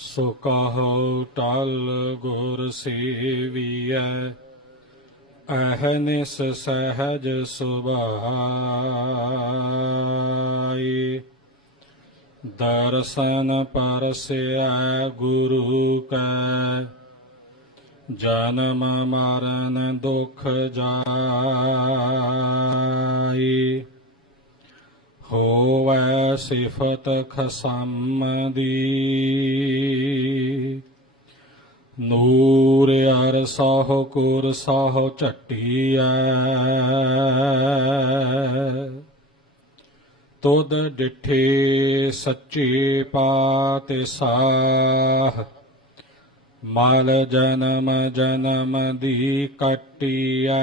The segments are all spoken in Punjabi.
ਸੋ ਕਹੋ ਟਲ ਗੁਰ ਸੇਵੀਐ, ਅਹਨਿਸ ਸਹਜ ਸੁਭਾਈ। ਦਰਸ਼ਨ ਪਰਸਿਆ ਗੁਰੂ ਕੈ, ਜਨਮ ਮਰਨ ਦੁਖ ਜਾਈ। ਹੋਵੈ ਸਿਫਤ ਖਸਮ ਦੀ ਨੂਰ ਅਰ ਸਾਹ ਕੁਰ ਸਾਹ ਝਟੀਐ। ਤੁਧ ਡਿਠੇ ਸੱਚੇ ਪਾਤਿ ਸਾਹ ਮਲ ਜਨਮ ਜਨਮ ਦੀ ਕਟੀਐ।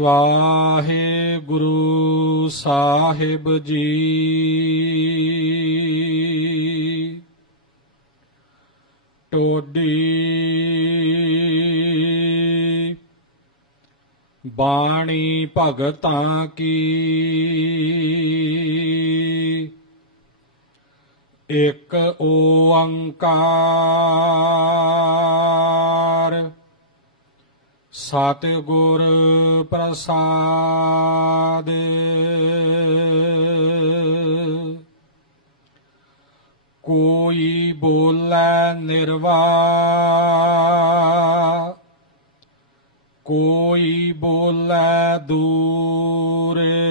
ਵਾਹਿਗੁਰੂ ਸਾਹਿਬ ਜੀ। ਟੋਡੀ ਬਾਣੀ ਭਗਤਾਂ ਕੀ। ਇੱਕ ਓੰਕਾਰ ਸਤਿਗੁਰ ਪ੍ਰਸਾਦ। ਕੋਈ ਬੋਲੇ ਨਿਰਵਾ ਕੋਈ ਬੋਲੇ ਦੂਰੇ।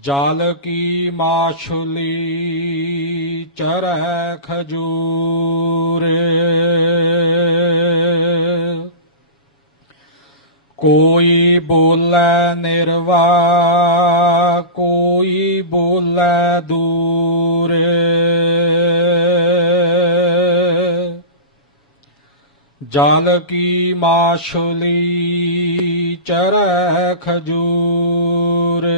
ਜਲ ਕੀ ਮਾਛਲੀ ਚਰੈ ਖਜੂਰ। ਕੋਈ ਬੋਲੇ ਨਿਰਵਾ ਕੋਈ ਬੋਲੇ ਦੂਰ। ਜਲ ਕੀ ਮਾਛਲੀ ਚਰੈ ਖਜੂਰੇ।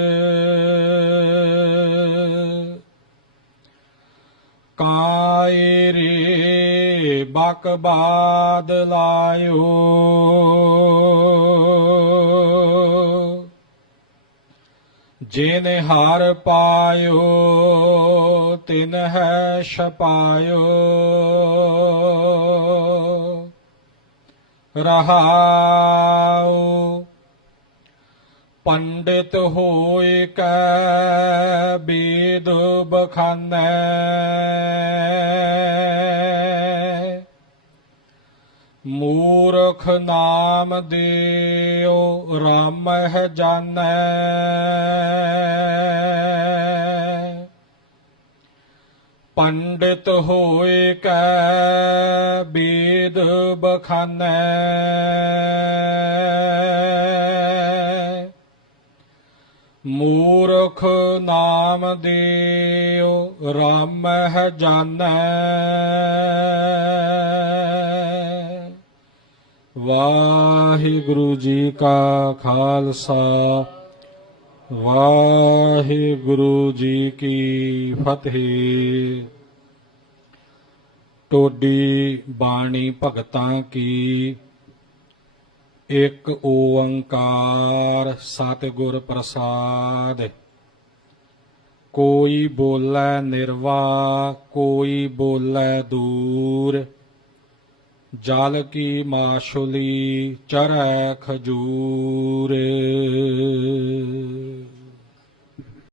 ਰੇ ਬਾਦ ਲਾਇਓ। ਜਿਨ ਹਰ ਪਾਇਓ, ਤਿਨ ਹੈ ਛਪਾਇਓ। ਰਹਾਉ, ਪੰਡਿਤ ਹੋਏ ਕੈ ਬੇਦ ਬਖਾਨੈ। ਮੂਰਖ ਨਾਮ ਦਿਓ ਰਾਮ ਹੈ ਜਾਣੈ। ਪੰਡਿਤ ਹੋਏ ਕੈ, ਬੇਦ ਬਖਾਨੈ। ਮੂਰਖ ਨਾਮ ਦਿਓ ਰਾਮ ਹੈ ਜਾਣੈ। ਵਾਹਿਗੁਰੂ ਜੀ ਕਾ ਖਾਲਸਾ, ਵਾਹਿਗੁਰੂ ਜੀ ਕੀ ਫਤਿਹ। ਟੋਡੀ ਬਾਣੀ ਭਗਤਾਂ ਕੀ, ਇੱਕ ਓੰਕਾਰ ਸਤਿਗੁਰ ਪ੍ਰਸਾਦ। ਕੋਈ ਬੋਲੇ ਨਿਰਵਾ ਕੋਈ ਬੋਲੇ ਦੂਰ। ਜਲ ਕੀ ਮਾਸ਼ੁਲੀ ਚਰੈ ਖਜੂਰੇ।